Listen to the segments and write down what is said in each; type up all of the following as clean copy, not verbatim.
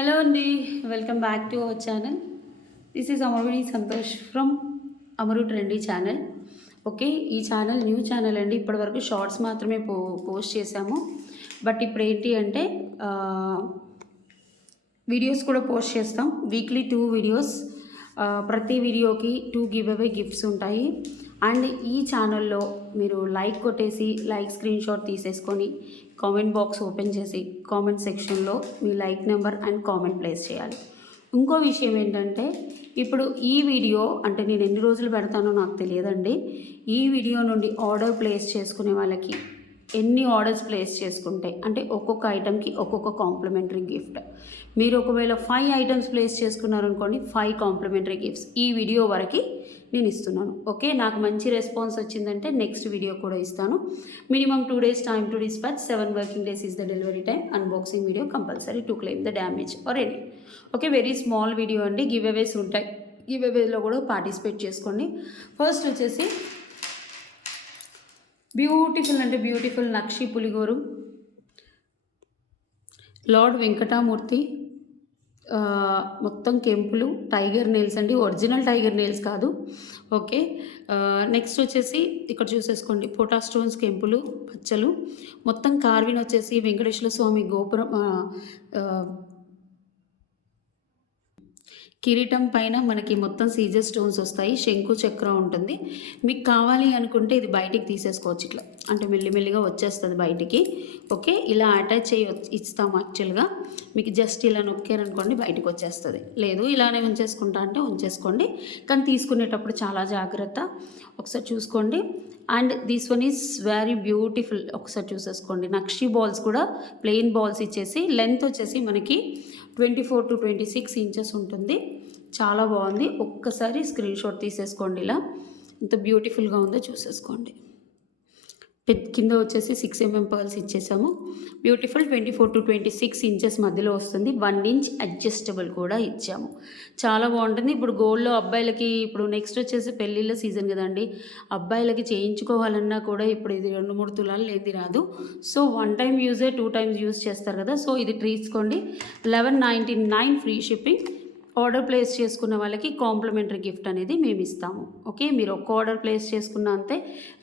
Hello అండి, welcome back to our channel. This is Amaruni Santosh from Amaru trendy channel. Okay, ఈ channel new channel అండి. ఇప్పటివరకు shorts మాత్రమే post చేశాము. బట్ ఇప్పుడు ఏంటి అంటే వీడియోస్ కూడా పోస్ట్ చేస్తాం. Weekly 2 videos. ప్రతి వీడియోకి 2 గివ్ అవే గిఫ్ట్స్ ఉంటాయి. అండ్ ఈ ఛానల్లో మీరు లైక్ కొట్టేసి లైక్ స్క్రీన్ షాట్ తీసేసుకొని కామెంట్ బాక్స్ ఓపెన్ చేసి కామెంట్ సెక్షన్లో మీ like number and comment place చేయాలి. ఇంకో విషయం ఏంటంటే ఇప్పుడు ఈ వీడియో అంటే నేను ఎన్ని రోజులు పెడతానో నాకు తెలియదండి. ఈ వీడియో నుండి ఆర్డర్ ప్లేస్ చేసుకునే వాళ్ళకి ఎన్ని ఆర్డర్స్ ప్లేస్ చేసుకుంటే అంటే ఒక్కొక్క ఐటెంకి ఒక్కొక్క కాంప్లిమెంటరీ గిఫ్ట్. మీరు ఒకవేళ 5 ఐటమ్స్ ప్లేస్ చేసుకున్నారనుకోండి, 5 కాంప్లిమెంటరీ గిఫ్ట్స్ ఈ వీడియో వరకు నేను ఇస్తున్నాను. ఓకే, నాకు మంచి రెస్పాన్స్ వచ్చిందంటే నెక్స్ట్ వీడియో కూడా ఇస్తాను. Minimum 2 days time to dispatch, 7 working days is the delivery time. Unboxing video compulsory to claim the damage or any. Okay, very small video అండి. గివ్ అవేస్ ఉంటాయి. గివ్ అవేలో కూడా పార్టిసిపేట్ చేసుకోండి. First వచ్చేసి beautiful అంటే beautiful నక్షి పులిగోరు lord వెంకటామూర్తి మొత్తం కెంపులు tiger nails అండి. Original tiger nails కాదు. Okay, next వచ్చేసి ఇక్కడ చూసేసుకోండి పోటా స్టోన్స్ కెంపులు పచ్చలు మొత్తం కార్విన్ వచ్చేసి వెంకటేశ్వర స్వామి గోపురం కిరీటం పైన మనకి మొత్తం సీజర్ స్టోన్స్ వస్తాయి. శంకు చక్రం ఉంటుంది. మీకు కావాలి అనుకుంటే ఇది బయటికి తీసేసుకోవచ్చు. ఇట్లా అంటే మెల్లిమెల్లిగా వచ్చేస్తుంది బయటికి. ఓకే, ఇలా అటాచ్ ఇస్తాము. యాక్చువల్గా మీకు జస్ట్ ఇలా నొక్కారనుకోండి బయటకు వచ్చేస్తుంది. లేదు ఇలానే ఉంచేసుకుంటా అంటే ఉంచేసుకోండి, కానీ తీసుకునేటప్పుడు చాలా జాగ్రత్త. ఒకసారి చూసుకోండి. And this one is very beautiful. ఒకసారి చూసేసుకోండి. నక్షి బాల్స్ కూడా ప్లెయిన్ బాల్స్ ఇచ్చేసి లెంత్ వచ్చేసి మనకి 24 to 26 ఇంచెస్ ఉంటుంది. చాలా బాగుంది. ఒక్కసారి స్క్రీన్ షాట్ తీసేసుకోండి. ఇలా ఎంత బ్యూటిఫుల్గా ఉందో చూసేసుకోండి. కింద వచ్చేసి 6 mm పర్ల్స్ ఇచ్చేసాము. బ్యూటిఫుల్ 24 to 26 ఇంచెస్ మధ్యలో వస్తుంది. 1 inch అడ్జస్టబుల్ కూడా ఇచ్చాము. చాలా బాగుంటుంది. ఇప్పుడు గోల్డ్లో అబ్బాయిలకి ఇప్పుడు నెక్స్ట్ వచ్చేసి పెళ్ళిళ్ళ సీజన్ కదండి. అబ్బాయిలకి చేయించుకోవాలన్నా కూడా ఇప్పుడు ఇది 2-3 తులాలు లేది రాదు. సో 1 time యూజే 2 times యూజ్ చేస్తారు కదా. సో ఇది తీసుకోండి. 1199 ఫ్రీ షిప్పింగ్. ఆర్డర్ ప్లేస్ చేసుకున్న వాళ్ళకి కాంప్లిమెంటరీ గిఫ్ట్ అనేది మేము ఇస్తాము. ఓకే, మీరు ఒక్క ఆర్డర్ ప్లేస్ చేసుకున్న అంతే,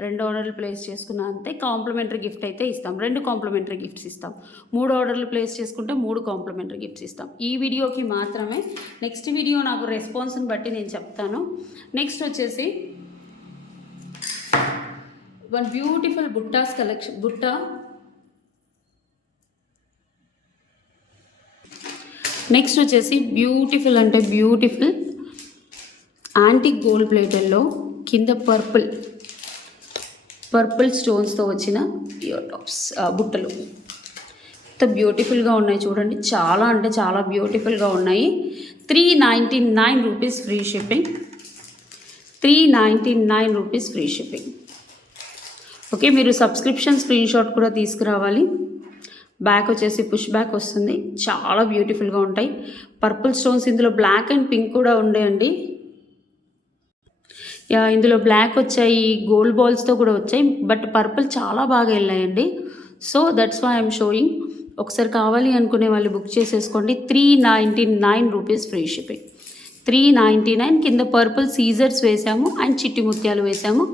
2 ఆర్డర్లు ప్లేస్ చేసుకున్న అంతే కాంప్లిమెంటరీ గిఫ్ట్ అయితే ఇస్తాం. 2 కాంప్లిమెంటరీ గిఫ్ట్స్ ఇస్తాం. 3 ఆర్డర్లు ప్లేస్ చేసుకుంటే 3 కాంప్లిమెంటరీ గిఫ్ట్స్ ఇస్తాం. ఈ వీడియోకి మాత్రమే. నెక్స్ట్ వీడియో నాకు రెస్పాన్స్ని బట్టి నేను చెప్తాను. నెక్స్ట్ వచ్చేసి వన్ బ్యూటిఫుల్ బుట్టాస్ కలెక్షన్. నెక్స్ట్ వచ్చేసి బ్యూటిఫుల్ అంటే బ్యూటిఫుల్ యాంటిక్ గోల్డ్ ప్లేటెల్లో కింద పర్పుల్ స్టోన్స్తో వచ్చిన ఇయర్ టాప్స్ బుట్టలు ఎంత బ్యూటిఫుల్గా ఉన్నాయి చూడండి. చాలా అంటే చాలా బ్యూటిఫుల్గా ఉన్నాయి. 399 rupees free shipping. 399 rupees free shipping. Okay, మీరు సబ్స్క్రిప్షన్ స్క్రీన్ షాట్ కూడా తీసుకురావాలి. బ్యాక్ వచ్చేసి పుష్ బ్యాక్ వస్తుంది. చాలా బ్యూటిఫుల్గా ఉంటాయి. పర్పుల్ స్టోన్స్ ఇందులో బ్లాక్ అండ్ పింక్ కూడా ఉండేయండి. ఇందులో బ్లాక్ వచ్చాయి, గోల్డ్ బాల్స్తో కూడా వచ్చాయి. బట్ పర్పుల్ చాలా బాగా వెళ్ళాయండి. So that's why I'm showing. ఒకసారి కావాలి అనుకునే వాళ్ళు బుక్ చేసేసుకోండి. 399 రూపీస్ ఫ్రీ షిప్పింగ్. 399. కింద పర్పుల్ సీజర్స్ వేసాము అండ్ చిట్టి ముత్యాలు వేసాము.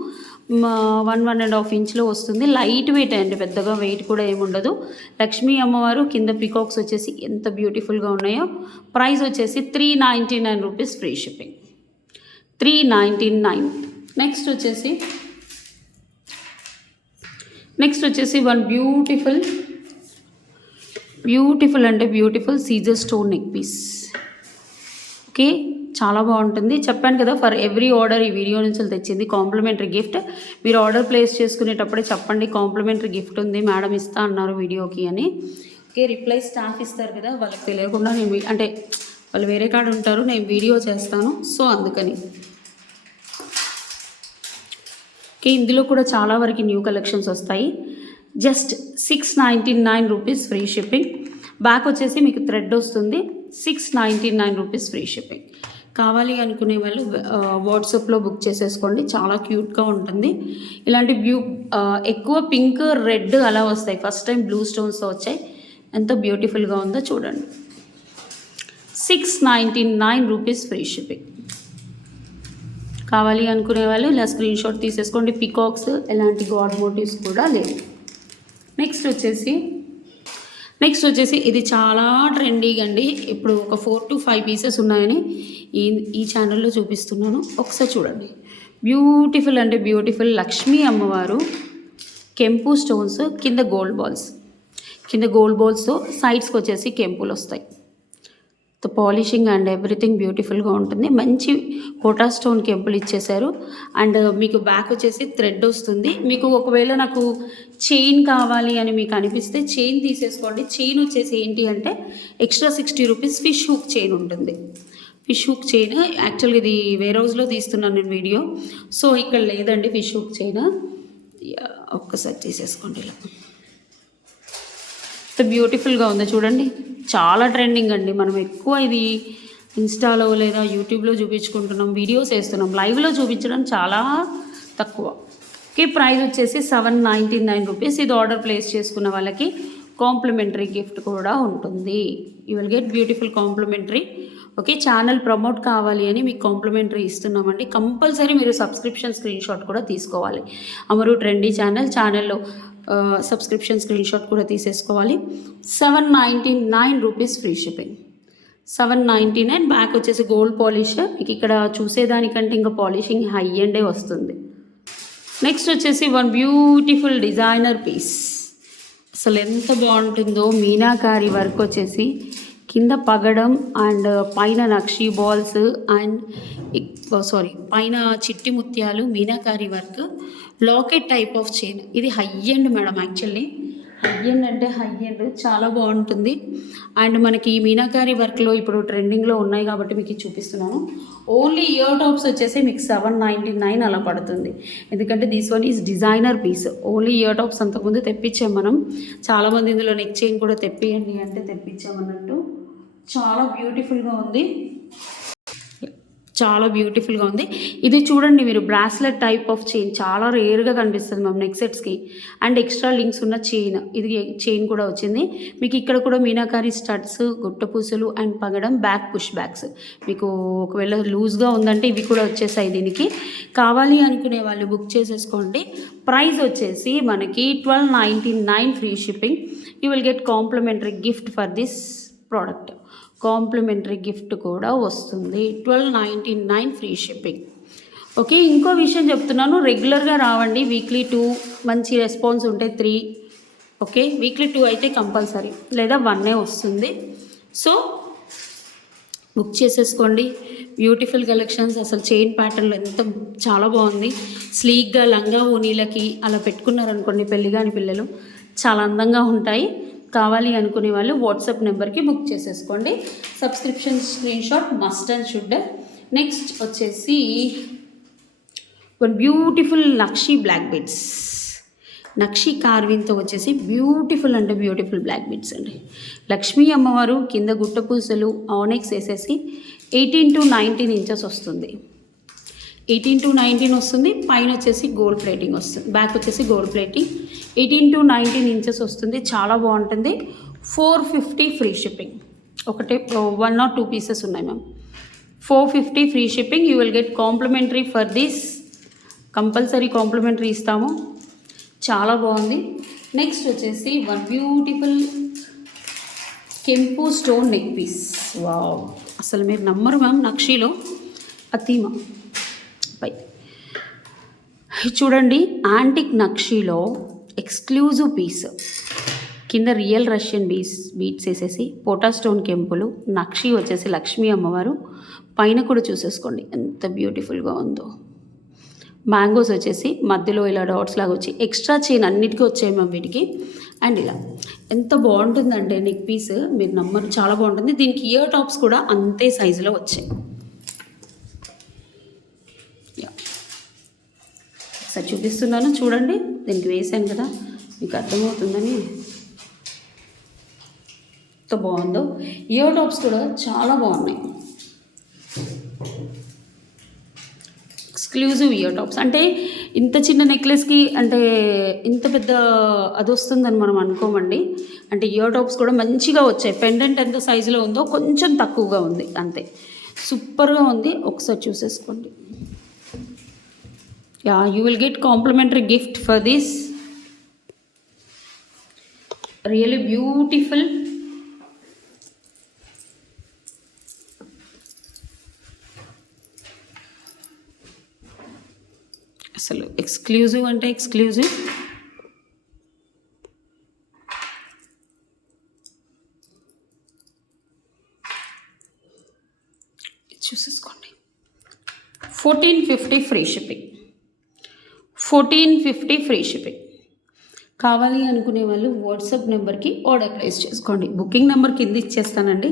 1.5 ఇంచ్లో వస్తుంది. లైట్ వెయిట్ అండి, పెద్దగా వెయిట్ కూడా ఏముండదు. లక్ష్మీ అమ్మవారు కింద పికాక్స్ వచ్చేసి ఎంత బ్యూటిఫుల్గా ఉన్నాయో. ప్రైస్ వచ్చేసి 399 రూపీస్ ఫ్రీ షిప్పింగ్. 399. నెక్స్ట్ వచ్చేసి వన్ బ్యూటిఫుల్ అంటే beautiful caesar stone neck piece. Okay, చాలా బాగుంటుంది. చెప్పాను కదా, ఫర్ ఎవ్రీ ఆర్డర్ ఈ వీడియో నుంచి తెచ్చింది కాంప్లిమెంటరీ గిఫ్ట్. మీరు ఆర్డర్ ప్లేస్ చేసుకునేటప్పుడే చెప్పండి కాంప్లిమెంటరీ గిఫ్ట్ ఉంది మేడం ఇస్తా అన్నారు వీడియోకి అని. ఓకే, రిప్లై స్టాఫ్ ఇస్తారు కదా, వాళ్ళకి తెలియకుండా నేను అంటే వాళ్ళు వేరే కాడ ఉంటారు, నేను వీడియో చేస్తాను. సో అందుకని. ఓకే, ఇందులో కూడా చాలా వరకు న్యూ కలెక్షన్స్ వస్తాయి. Just 699 rupees free shipping. Back వచ్చేసి మీకు థ్రెడ్ వస్తుంది. 699 రూపీస్ ఫ్రీ షిప్పింగ్. కావాలి అనుకునే వాళ్ళు వాట్సాప్లో బుక్ చేసేసుకోండి. చాలా క్యూట్గా ఉంటుంది. ఇలాంటి ఎక్కువ పింక్ రెడ్ అలా వస్తాయి. ఫస్ట్ టైం బ్లూ స్టోన్స్తో వచ్చాయి. ఎంత బ్యూటిఫుల్గా ఉందో చూడండి. 699 రూపీస్ ఫ్రీ షిప్పింగ్. కావాలి అనుకునే వాళ్ళు ఇలా స్క్రీన్ షాట్ తీసేసుకోండి. పికాక్స్ ఎలాంటి గాడ్ మోటివ్స్ కూడా లేవు. నెక్స్ట్ వచ్చేసి ఇది చాలా ట్రెండీగా అండి. ఇప్పుడు ఒక 4 to 5 పీసెస్ ఉన్నాయని ఈ ఛానల్లో చూపిస్తున్నాను. ఒకసారి చూడండి. బ్యూటిఫుల్ అంటే బ్యూటిఫుల్ లక్ష్మీ అమ్మవారు కెంపు స్టోన్స్, కింద గోల్డ్ బాల్స్తో సైడ్స్కి వచ్చేసి కెంపులు వస్తాయి. ద పాలిషింగ్ అండ్ ఎవ్రీథింగ్ బ్యూటిఫుల్గా ఉంటుంది. మంచి కోటా స్టోన్ కెంపులు ఇచ్చేసారు. అండ్ మీకు బ్యాక్ వచ్చేసి థ్రెడ్ వస్తుంది. మీకు ఒకవేళ నాకు చైన్ కావాలి అని మీకు అనిపిస్తే చైన్ తీసేసుకోండి. చైన్ వచ్చేసి ఏంటి అంటే extra 60 rupees fish hook chain ఉంటుంది. ఫిష్ హుక్ చైన్ యాక్చువల్గా ఇది వేరే రోజులో తీస్తున్నాను నేను వీడియో, సో ఇక్కడ లేదండి ఫిష్ హుక్ చైన్. ఒక్కసారి తీసేసుకోండి. ఇలా బ్యూటిఫుల్గా ఉంది చూడండి. చాలా ట్రెండింగ్ అండి. మనం ఎక్కువ ఇది ఇన్స్టాలో లేదా యూట్యూబ్లో చూపించుకుంటున్నాం, వీడియోస్ వేస్తున్నాం. లైవ్లో చూపించడం చాలా తక్కువ. ఓకే, ప్రైస్ వచ్చేసి 799 రూపీస్. ఇది ఆర్డర్ ప్లేస్ చేసుకున్న వాళ్ళకి కాంప్లిమెంటరీ గిఫ్ట్ కూడా ఉంటుంది. You will get beautiful complimentary. Okay, channel promote కావాలి అని మీకు కాంప్లిమెంటరీ ఇస్తున్నామండి. కంపల్సరీ మీరు సబ్స్క్రిప్షన్ స్క్రీన్ షాట్ కూడా తీసుకోవాలి. అమరు ట్రెండీ ఛానల్లో సబ్స్క్రిప్షన్ స్క్రీన్ షాట్ కూడా తీసేసుకోవాలి. 799 రూపీస్ ఫ్రీ షిప్పింగ్. 799. బ్యాక్ వచ్చేసి గోల్డ్ పాలిష్. మీకు ఇక్కడ చూసేదానికంటే ఇంకా పాలిషింగ్ హై ఎండే వస్తుంది. నెక్స్ట్ వచ్చేసి వన్ బ్యూటిఫుల్ డిజైనర్ పీస్. అసలు ఎంత బాగుంటుందో. మీనాకారి వర్క్ వచ్చేసి కింద పగడం అండ్ పైన నక్షి బాల్స్ అండ్ పైన చిట్టి ముత్యాలు, meenakari work, locket type of chain. ఇది high end madam. Actually high end అంటే హై ఎండ్ చాలా బాగుంటుంది. అండ్ మనకి ఈ మీనాకారి వర్క్లో ఇప్పుడు ట్రెండింగ్లో ఉన్నాయి కాబట్టి మీకు చూపిస్తున్నాను. ఓన్లీ ఇయర్ టాప్స్ వచ్చేసి మీకు 799 అలా పడుతుంది. ఎందుకంటే this one is designer piece. Only ear tops అంతకుముందు తెప్పించాం మనం. చాలామంది ఇందులో నెక్ చైన్ కూడా తెప్పియండి అంటే తెప్పించామన్నట్టు. చాలా బ్యూటిఫుల్గా ఉంది. ఇది చూడండి మీరు, బ్రాస్లెట్ టైప్ ఆఫ్ చైన్ చాలా రేర్గా కనిపిస్తుంది మ్యామ్ నెక్ సెట్స్కి. అండ్ ఎక్స్ట్రా లింక్స్ ఉన్న చైన్. ఇది చైన్ కూడా వచ్చింది మీకు. ఇక్కడ కూడా మీనాకారి స్టడ్స్, గుట్టపూసలు అండ్ పగడం, బ్యాక్ పుష్ బ్యాక్స్. మీకు ఒకవేళ లూజ్గా ఉందంటే ఇవి కూడా వచ్చేసాయి. దీనికి కావాలి అనుకునే వాళ్ళు బుక్ చేసేసుకోండి. ప్రైస్ వచ్చేసి మనకి 1299 free shipping. You will get complimentary gift for this product. Complementary gift కూడా వస్తుంది. 1299 ఫ్రీ షిప్పింగ్. ఓకే, ఇంకో విషయం చెప్తున్నాను. రెగ్యులర్గా రావండి. వీక్లీ 2 మంచి రెస్పాన్స్ ఉంటే 3. ఓకే, వీక్లీ 2 అయితే కంపల్సరీ, లేదా 1 వస్తుంది. సో బుక్ చేసేసుకోండి. Beautiful collections. అసలు చైన్ ప్యాటర్న్లో చాలా బాగుంది. స్లీక్గా లంగా ఓనీలకి అలా పెట్టుకున్నారనుకోండి పెళ్ళి కాని పిల్లలు, చాలా అందంగా ఉంటాయి. కావాలి అనుకునే వాళ్ళు వాట్సాప్ నెంబర్కి బుక్ చేసేసుకోండి. Subscription screen shot must and should. Next వచ్చేసి వన్ బ్యూటిఫుల్ నక్షి బ్లాక్ బీడ్స్. నక్షి కార్వింగ్తో వచ్చేసి బ్యూటిఫుల్ అంటే బ్యూటిఫుల్ బ్లాక్ బీడ్స్ అండి. లక్ష్మీ అమ్మవారు కింద గుట్టపూసలు ఆనెక్స్ వేసేసి 18 to 19 ఇంచెస్ వస్తుంది. 18 to 19 వస్తుంది. పైన వచ్చేసి గోల్డ్ ప్లేటింగ్ వస్తుంది. బ్యాక్ వచ్చేసి గోల్డ్ ప్లేటింగ్. 18 to 19 ఇంచెస్ వస్తుంది. చాలా బాగుంటుంది. 450 ఫ్రీ షిప్పింగ్. 1 or 2 పీసెస్ ఉన్నాయి ma'am. 450 free shipping. You will get complimentary for this. Compulsory complimentary ఇస్తాము. చాలా బాగుంది. నెక్స్ట్ వచ్చేసి వన్ బ్యూటిఫుల్ కెంపు స్టోన్ నెక్ పీస్. వావ్, అసలు మీరు నమ్మరు మ్యామ్. నక్షిలో అతీమా పై చూడండి. యాంటిక్ నక్షిలో ఎక్స్క్లూజివ్ పీస్. కింద రియల్ రష్యన్ బీట్స్ వేసేసి పోటా స్టోన్ కెంపులు. నక్షి వచ్చేసి లక్ష్మీ అమ్మవారు. పైన కూడా చూసేసుకోండి ఎంత బ్యూటిఫుల్గా ఉందో. మ్యాంగోస్ వచ్చేసి మధ్యలో ఇలా డాట్స్ లాగా వచ్చి ఎక్స్ట్రా చైన్ అన్నిటికీ వచ్చాయి మ్యామ్ వీటికి. అండ్ ఇలా ఎంత బాగుంటుందంటే నెక్ పీస్ మీరు నమ్మరు, చాలా బాగుంటుంది. దీనికి ఇయర్ టాప్స్ కూడా అంతే సైజులో వచ్చాయి. ఒకసారి చూపిస్తున్నాను చూడండి. దీనికి వేసాను కదా, మీకు అర్థమవుతుందని. ఎంత బాగుందో. ఇయర్ టాప్స్ కూడా చాలా బాగున్నాయి. Exclusive ear tops. అంటే ఇంత చిన్న నెక్లెస్కి అంటే ఇంత పెద్ద అది వస్తుందని మనం అనుకోమండి. అంటే ఇయర్ టాప్స్ కూడా మంచిగా వచ్చాయి. పెండెంట్ ఎంత సైజులో ఉందో కొంచెం తక్కువగా ఉంది అంతే. సూపర్గా ఉంది, ఒకసారి చూసేసుకోండి. Yeah, you will get complimentary gift for this. Really beautiful. అసలు ఎక్స్క్లూజివ్ అంటే ఎక్స్క్లూజివ్. చూసేసుకోండి. 1450 ఫ్రీ షిప్పింగ్. 1450 free shipping. కావాలి అనుకునే వాళ్ళు వాట్సాప్ నెంబర్కి ఆర్డర్ ప్లేస్ చేసుకోండి. బుకింగ్ నెంబర్ కింద ఇచ్చేస్తానండి,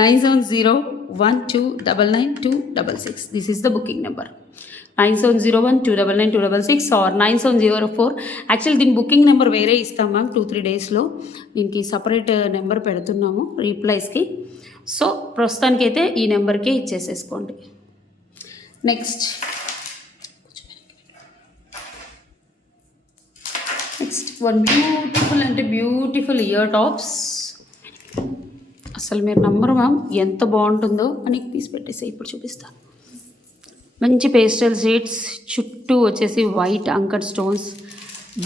9701299266. This is the booking number, 9701299266 or 9704. Actually దీని బుకింగ్ నెంబర్ వేరే ఇస్తాం మ్యామ్, 2-3 డేస్లో దీనికి సపరేట్ నెంబర్ పెడుతున్నాము రీప్లైస్కి. సో ప్రస్తుతానికైతే ఈ నెంబర్కే ఇచ్చేసేసుకోండి. నెక్స్ట్ వన్ బ్యూటిఫుల్ అంటే బ్యూటిఫుల్ ఇయర్ టాప్స్. అసలు మీరు నమ్మరు మ్యామ్ ఎంత బాగుంటుందో అని పీస్ పెట్టేసి ఇప్పుడు చూపిస్తాను. మంచి పేస్టల్ షేడ్స్, చుట్టూ వచ్చేసి white anchor stones,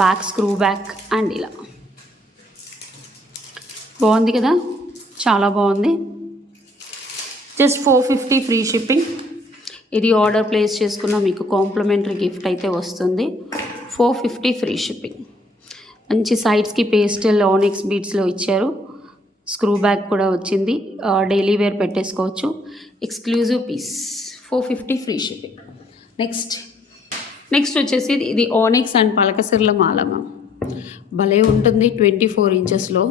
back screw back and ఇలా బాగుంది కదా, చాలా బాగుంది. Just 450 free shipping. ఇది ఆర్డర్ ప్లేస్ చేసుకున్న మీకు కాంప్లిమెంటరీ గిఫ్ట్ అయితే వస్తుంది. 450 ఫ్రీ షిప్పింగ్. మంచి సైడ్స్కి పేస్టల్ ఆనిక్స్ బీడ్స్లో ఇచ్చారు. స్క్రూ బ్యాక్ కూడా వచ్చింది, డైలీ వేర్ పెట్టేసుకోవచ్చు. Exclusive piece, 450 free shipping. Next వచ్చేసి ఇది ఆనిక్స్ అండ్ పలకసిర్ల మాల మ్యామ్. భలే ఉంటుంది, 24 ఇంచెస్లో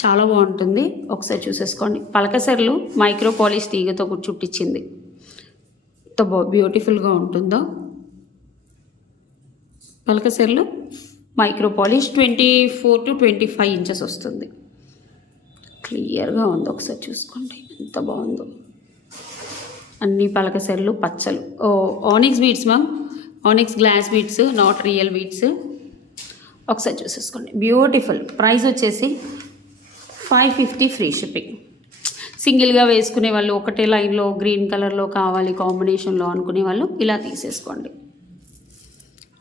చాలా బాగుంటుంది. ఒకసారి చూసేసుకోండి. పలకసిర్లు మైక్రో పాలిష్ తీగతో చుట్టించింది. ఎంత బ్యూటిఫుల్గా ఉంటుందో. పలకసిర్లు మైక్రో పాలిష్ 24 to 25 ఇంచెస్ వస్తుంది. క్లియర్గా ఉంది, ఒకసారి చూసుకోండి ఎంత బాగుందో. అన్ని పలకసెర్లు పచ్చలు. Onyx beads ma'am, onyx glass beads, not real beads. ఒకసారి చూసేసుకోండి, బ్యూటిఫుల్. ప్రైస్ వచ్చేసి 550 ఫ్రీ షిప్పింగ్. సింగిల్గా వేసుకునే వాళ్ళు, ఒకటే లైన్లో గ్రీన్ కలర్లో కావాలి కాంబినేషన్లో అనుకునే వాళ్ళు ఇలా తీసేసుకోండి.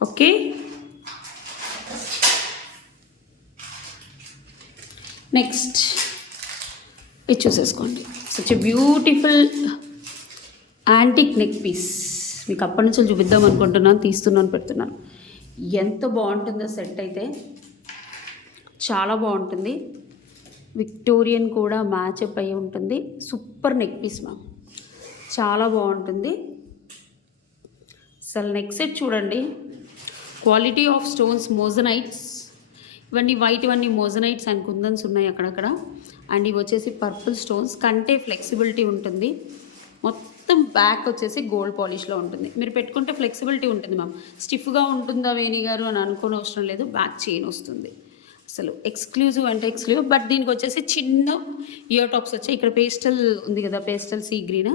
ఓకే, నెక్స్ట్ ఇది చూసేసుకోండి. Such a beautiful antique neck piece. మీకు అప్పటి నుంచి చూపిద్దాం అనుకుంటున్నాను, తీస్తున్నాను, పెడుతున్నాను. ఎంత బాగుంటుందో సెట్ అయితే, చాలా బాగుంటుంది. విక్టోరియన్ కూడా మ్యాచ్ అప్ అయి ఉంటుంది. సూపర్ నెక్ పీస్ మ్యామ్, చాలా బాగుంటుంది. అసలు నెక్ సెట్ చూడండి, క్వాలిటీ ఆఫ్ స్టోన్స్, మోజనైట్స్. ఇవన్నీ వైట్, ఇవన్నీ మోజనైట్స్ అండ్ కుందన్స్ ఉన్నాయి అక్కడక్కడ. అండ్ ఇవి వచ్చేసి పర్పుల్ స్టోన్స్. కంటే ఫ్లెక్సిబిలిటీ ఉంటుంది. మొత్తం బ్యాక్ వచ్చేసి గోల్డ్ పాలిష్లో ఉంటుంది. మీరు పెట్టుకుంటే ఫ్లెక్సిబిలిటీ ఉంటుంది మ్యామ్. స్టిఫ్గా ఉంటుందా వేణి గారు అని అనుకోని అవసరం లేదు. బ్యాక్ చైన్ వస్తుంది. అసలు ఎక్స్క్లూజివ్ అంటే ఎక్స్క్లూజివ్. బట్ దీనికి వచ్చేసి చిన్న ఇయర్ టాప్స్ వచ్చాయి. ఇక్కడ పేస్టల్ ఉంది కదా, పేస్టల్ సీ గ్రీన్,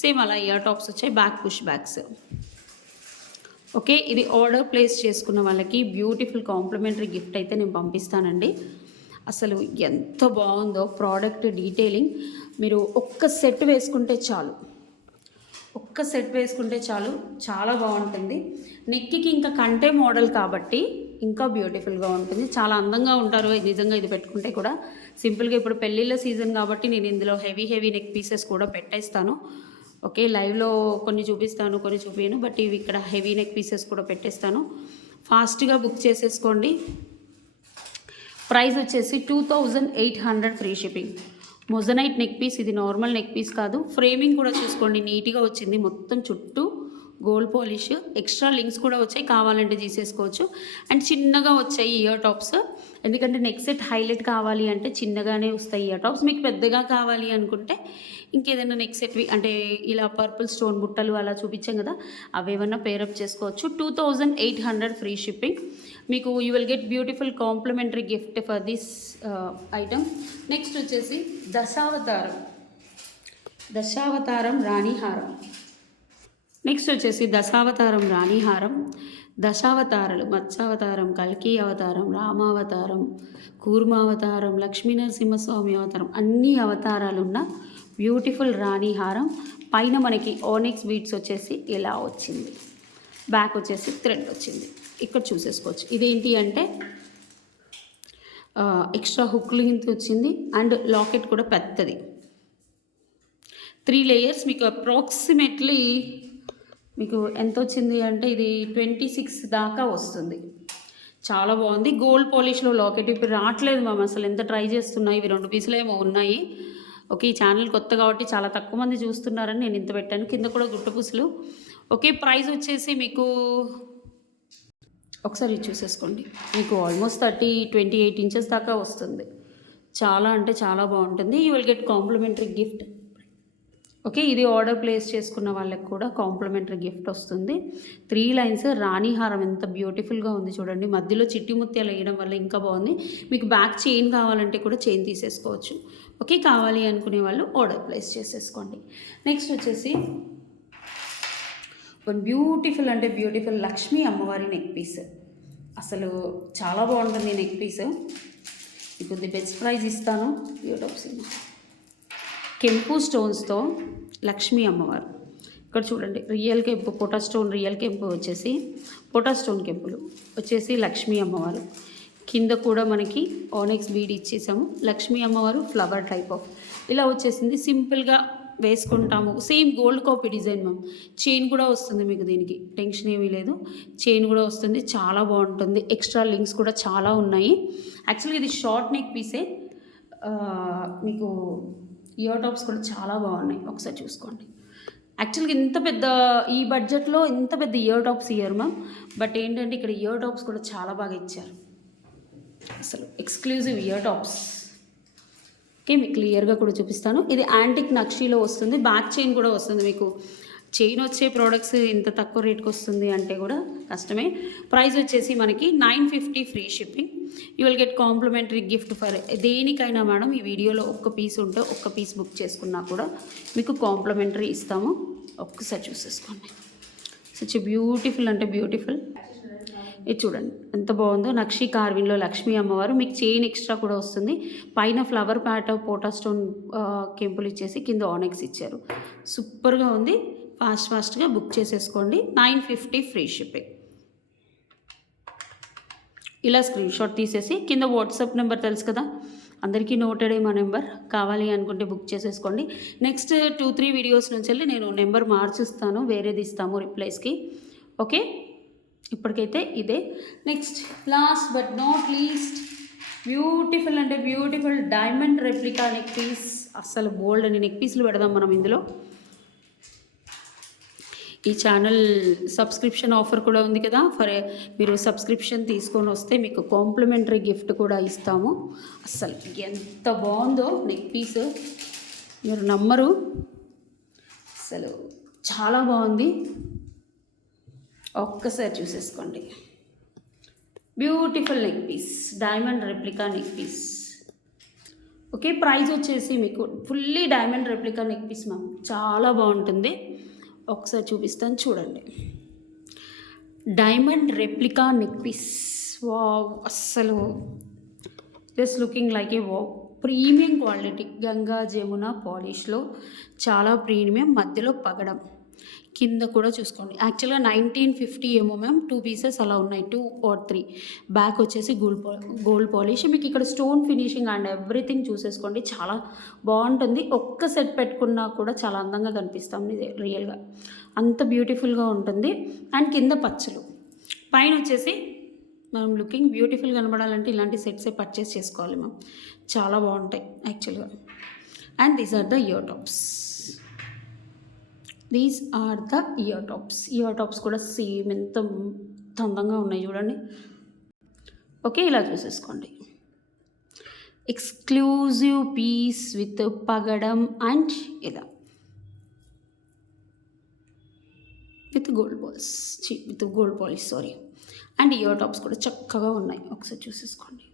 సేమ్ అలా ఇయర్ టాప్స్ వచ్చాయి. Back push backs. ఓకే, ఇది ఆర్డర్ ప్లేస్ చేసుకున్న వాళ్ళకి బ్యూటిఫుల్ కాంప్లిమెంటరీ గిఫ్ట్ అయితే నేను పంపిస్తానండి. అసలు ఎంత బాగుందో ప్రోడక్ట్ డీటెయిలింగ్. మీరు ఒక్క సెట్ వేసుకుంటే చాలు, చాలా బాగుంటుంది. నెక్కి ఇంకా కంటే మోడల్ కాబట్టి ఇంకా బ్యూటిఫుల్గా ఉంటుంది. చాలా అందంగా ఉంటారు నిజంగా ఇది పెట్టుకుంటే కూడా. సింపుల్గా ఇప్పుడు పెళ్ళిళ్ళ సీజన్ కాబట్టి నేను ఇందులో హెవీ నెక్ పీసెస్ కూడా పెట్టేస్తాను. ఓకే, లైవ్లో కొన్ని చూపిస్తాను, కొన్ని చూపించను. బట్ ఇవి ఇక్కడ హెవీ నెక్ పీసెస్ కూడా పెట్టేస్తాను. ఫాస్ట్గా బుక్ చేసేసుకోండి. ప్రైస్ వచ్చేసి 2800 free shipping. Moissanite neck piece, ఇది నార్మల్ నెక్ పీస్ కాదు. ఫ్రేమింగ్ కూడా చూసుకోండి, నీట్గా వచ్చింది. మొత్తం చుట్టూ గోల్డ్ పాలిష్, ఎక్స్ట్రా లింక్స్ కూడా వచ్చాయి, కావాలంటే తీసేసుకోవచ్చు. అండ్ చిన్నగా వచ్చాయి ఇయర్ టాప్స్. ఎందుకంటే నెక్ సెట్ హైలైట్ కావాలి అంటే చిన్నగానే వస్తాయి ఇయర్ టాప్స్. మీకు పెద్దగా కావాలి అనుకుంటే ఇంకేదైనా నెక్ సెట్వి అంటే ఇలా పర్పుల్ స్టోన్ బుట్టలు అలా చూపించాం కదా, అవేమన్నా పేరప్ చేసుకోవచ్చు. 2800 ఫ్రీ షిప్పింగ్. మీకు you will get beautiful complementary gift for this item. Next వచ్చేసి దశావతారం రాణిహారం. నెక్స్ట్ వచ్చేసి దశావతారం రాణిహారం. దశావతారాలు మత్స్యావతారం, కల్కి అవతారం, రామావతారం, కూర్మావతారం, లక్ష్మీ నరసింహస్వామి అవతారం, అన్ని అవతారాలున్న బ్యూటిఫుల్ రాణిహారం. పైన మనకి ఓనిక్స్ బీడ్స్ వచ్చేసి ఇలా వచ్చింది, బ్యాక్ వచ్చేసి థ్రెడ్ వచ్చింది. ఇక్కడ చూసేసుకోవచ్చు. ఇదేంటి అంటే ఎక్స్ట్రా హుక్ లెంత్ వచ్చింది అండ్ లాకెట్ కూడా పెద్దది. 3 లేయర్స్ మీకు అప్రాక్సిమేట్లీ మీకు ఎంత వచ్చింది అంటే ఇది 26 దాకా వస్తుంది. చాలా బాగుంది. గోల్డ్ పాలిష్లో లాకెట్ ఇప్పుడు రావట్లేదు మ్యామ్, అసలు ఎంత ట్రై చేస్తున్నాయి. ఇవి 2 పీసులు ఏమో ఉన్నాయి. ఓకే, ఈ ఛానల్ కొత్త కాబట్టి చాలా తక్కువ మంది చూస్తున్నారని నేను ఇంత పెట్టాను. కింద కూడా గుట్ట పూసలు. ఓకే, ప్రైస్ వచ్చేసి మీకు ఒకసారి చూసేసుకోండి. మీకు ఆల్మోస్ట్ 28 ఇంచెస్ దాకా వస్తుంది. చాలా అంటే చాలా బాగుంటుంది. You will get complimentary gift. Okay, ఇది ఆర్డర్ ప్లేస్ చేసుకున్న వాళ్ళకి కూడా కాంప్లిమెంటరీ గిఫ్ట్ వస్తుంది. 3 లైన్స్ రాణిహారం ఎంత బ్యూటిఫుల్గా ఉంది చూడండి. మధ్యలో చిట్టి ముత్యాలు వేయడం వల్ల ఇంకా బాగుంది. మీకు బ్యాక్ చైన్ కావాలంటే కూడా చైన్ తీసేసుకోవచ్చు. ఓకే, కావాలి అనుకునే వాళ్ళు ఆర్డర్ ప్లేస్ చేసేసుకోండి. నెక్స్ట్ వచ్చేసి వన్ బ్యూటిఫుల్ అంటే బ్యూటిఫుల్ లక్ష్మీ అమ్మవారి నెక్ పీస్. అసలు చాలా బాగుంటుంది నెక్ పీస్. ఇప్పుడు ది బెస్ట్ ప్రైజ్ ఇస్తాను. యూట్యూబ్ సినిమా కెంపు స్టోన్స్తో లక్ష్మీ అమ్మవారు. ఇక్కడ చూడండి, రియల్ కెంపు పొటా స్టోన్, రియల్ కెంపు వచ్చేసి పొటా స్టోన్ కెంపులు వచ్చేసి లక్ష్మీ అమ్మవారు. కింద కూడా మనకి ఆనెక్స్ బీడ్ ఇచ్చేసాము. లక్ష్మీ అమ్మవారు ఫ్లవర్ టైప్ ఆఫ్ ఇలా వచ్చేసింది. సింపుల్గా వేసుకుంటాము. Same gold copy design ma'am. Chain కూడా వస్తుంది మీకు, దీనికి టెన్షన్ ఏమీ లేదు. చైన్ కూడా వస్తుంది, చాలా బాగుంటుంది. ఎక్స్ట్రా లింక్స్ కూడా చాలా ఉన్నాయి. యాక్చువల్గా ఇది షార్ట్ నెక్ పీసే. మీకు ఇయర్ టాప్స్ కూడా చాలా బాగున్నాయి, ఒకసారి చూసుకోండి. యాక్చువల్గా ఇంత పెద్ద ఈ బడ్జెట్లో ఇంత పెద్ద ఇయర్ టాప్స్ ఇయ్యరు మ్యామ్. బట్ ఏంటంటే ఇక్కడ ఇయర్ టాప్స్ కూడా చాలా బాగా ఇచ్చారు. అసలు ఎక్స్క్లూజివ్ ఇయర్ టాప్స్. ఓకే, మీకు క్లియర్గా కూడా చూపిస్తాను. ఇది యాంటిక్ నక్షీలో వస్తుంది. బ్యాక్ చైన్ కూడా వస్తుంది. మీకు చైన్ వచ్చే ప్రోడక్ట్స్ ఇంత తక్కువ రేట్కి వస్తుంది అంటే కూడా కష్టమే. ప్రైస్ వచ్చేసి మనకి 950 free shipping. You will get complimentary gift for దేనికైనా మేడం. ఈ వీడియోలో ఒక్క పీస్ ఉంటే ఒక్క పీస్ బుక్ చేసుకున్నా కూడా మీకు కాంప్లిమెంటరీ ఇస్తాము. ఒక్కసారి చూసేసుకోండి. సచ్ బ్యూటిఫుల్ అంటే బ్యూటిఫుల్. ఇది చూడండి ఎంత బాగుందో. నక్షి కార్విన్లో లక్ష్మీ అమ్మవారు. మీకు చైన్ ఎక్స్ట్రా కూడా వస్తుంది. పైన ఫ్లవర్ ప్యాట్ పోటా స్టోన్ కెంపులు ఇచ్చేసి కింద ఆనెక్స్ ఇచ్చారు. సూపర్గా ఉంది. ఫాస్ట్గా బుక్ చేసేసుకోండి. 950 ఫ్రీ షిప్పింగ్. ఇలా స్క్రీన్ షాట్ తీసేసి కింద వాట్సాప్ నెంబర్ తెలుసు కదా, అందరికీ నోటెడే మా నెంబర్. కావాలి అనుకుంటే బుక్ చేసేసుకోండి. నెక్స్ట్ 2-3 వీడియోస్ నుంచి వెళ్ళి నేను నెంబర్ మార్చిస్తాను, వేరేది ఇస్తాము రిప్లైస్కి. ఓకే, ఇప్పటికైతే ఇదే. Next last but not least beautiful అంటే beautiful diamond replica neck piece. అస్సలు బోల్డ్ అని నెక్ పీస్లు పెడదాం మనం ఇందులో. ఈ ఛానల్ సబ్స్క్రిప్షన్ ఆఫర్ కూడా ఉంది కదా. మీరు సబ్స్క్రిప్షన్ తీసుకొని వస్తే మీకు కాంప్లిమెంటరీ గిఫ్ట్ కూడా ఇస్తాము. అస్సలు ఎంత బాగుందో నెక్ పీస్, మీరు నమ్మరు. అసలు చాలా బాగుంది. ఒక్కసారి చూసేసుకోండి. Beautiful neck piece, diamond replica neck piece. Okay, price వచ్చేసి మీకు fully diamond replica neck piece ma'am. చాలా బాగుంటుంది. ఒకసారి చూపిస్తాను చూడండి. Diamond replica neck piece. Wow, అస్సలు just looking like a wow. Premium quality, Ganga Jamuna పాలిష్లో చాలా ప్రీమియం. మధ్యలో పగడం, కింద కూడా చూసుకోండి. యాక్చువల్గా 1950 ఏమో మ్యామ్. 2 పీసెస్ అలా ఉన్నాయి, 2 or 3. బ్యాక్ వచ్చేసి గోల్డ్ పాలిష్. మీకు ఇక్కడ స్టోన్ ఫినిషింగ్ అండ్ ఎవ్రీథింగ్ చూసేసుకోండి. చాలా బాగుంటుంది. ఒక్క సెట్ పెట్టుకున్నా కూడా చాలా అందంగా కనిపిస్తాం రియల్గా. అంత బ్యూటిఫుల్గా ఉంటుంది. అండ్ కింద పచ్చలు, పైన వచ్చేసి మనం లుకింగ్ బ్యూటిఫుల్ కనబడాలంటే ఇలాంటి సెట్సే పర్చేస్ చేసుకోవాలి మ్యామ్. చాలా బాగుంటాయి యాక్చువల్గా. And these are the ear tops. These are the ear tops. Ear tops కూడా సేమ్ ఎంత అందంగా ఉన్నాయి చూడండి. ఓకే, ఇలా చూసేసుకోండి. ఎక్స్క్లూజివ్ పీస్ విత్ పగడం అండ్ ఇలా with gold balls, with gold polish sorry. And ear tops కూడా చక్కగా ఉన్నాయి. ఒకసారి చూసేసుకోండి.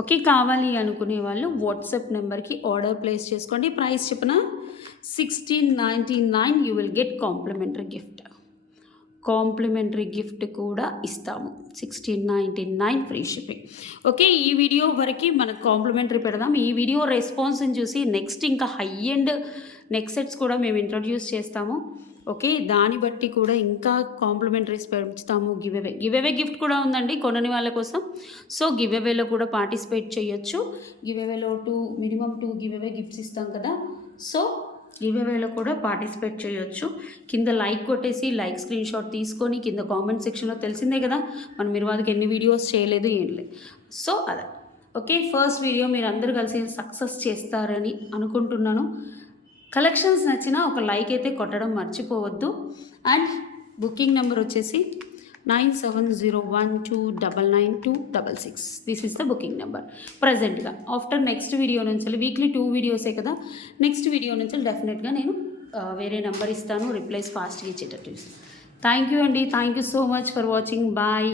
ఓకే, కావాలి అనుకునే వాళ్ళు వాట్సాప్ నెంబర్కి ఆర్డర్ ప్లేస్ చేసుకోండి. ప్రైస్ చెప్పిన 1699 you will get complimentary gift కూడా ఇస్తాము. 1699 ఫ్రీ షిప్పింగ్. ఓకే, ఈ వీడియో వరకు మనకు కాంప్లిమెంటరీ పెడదాం. ఈ వీడియో రెస్పాన్స్ని చూసి నెక్స్ట్ ఇంకా హై అండ్ నెక్ సెట్స్ కూడా మేము ఇంట్రొడ్యూస్ చేస్తాము. ఓకే, దాన్ని బట్టి కూడా ఇంకా కాంప్లిమెంటరీస్ పెంచుతాము. గివ్ అవే గిఫ్ట్ కూడా ఉందండి కొనని వాళ్ళ కోసం. సో గివ్ అవేలో కూడా పార్టిసిపేట్ చేయొచ్చు. గివ్ అవేలో మినిమం 2 గివ్ అవే గిఫ్ట్స్ ఇస్తాం కదా. సో గివ్ అవేలో కూడా పార్టిసిపేట్ చేయొచ్చు. కింద లైక్ కొట్టేసి లైక్ స్క్రీన్ షాట్ తీసుకొని కింద కామెంట్ సెక్షన్లో తెలిసిందే కదా మనం మీరు వాళ్ళకి ఎన్ని వీడియోస్ చేయలేదు ఏం లేదు. సో అలా ఓకే, ఫస్ట్ వీడియో మీరు అందరూ కలిసి సక్సెస్ చేస్తారని అనుకుంటున్నాను. కలెక్షన్స్ నచ్చినా ఒక లైక్ అయితే కొట్టడం మర్చిపోవద్దు. అండ్ బుకింగ్ నెంబర్ వచ్చేసి 9701299266. This is the booking number ప్రజెంట్గా. ఆఫ్టర్ నెక్స్ట్ వీడియో నుంచి వీక్లీ 2 వీడియోసే కదా, నెక్స్ట్ వీడియో నుంచి డెఫినెట్గా నేను వేరే నెంబర్ ఇస్తాను, రిప్లైస్ ఫాస్ట్గా ఇచ్చేటట్టు. థ్యాంక్ యూ అండి, thank you so much for watching. Bye.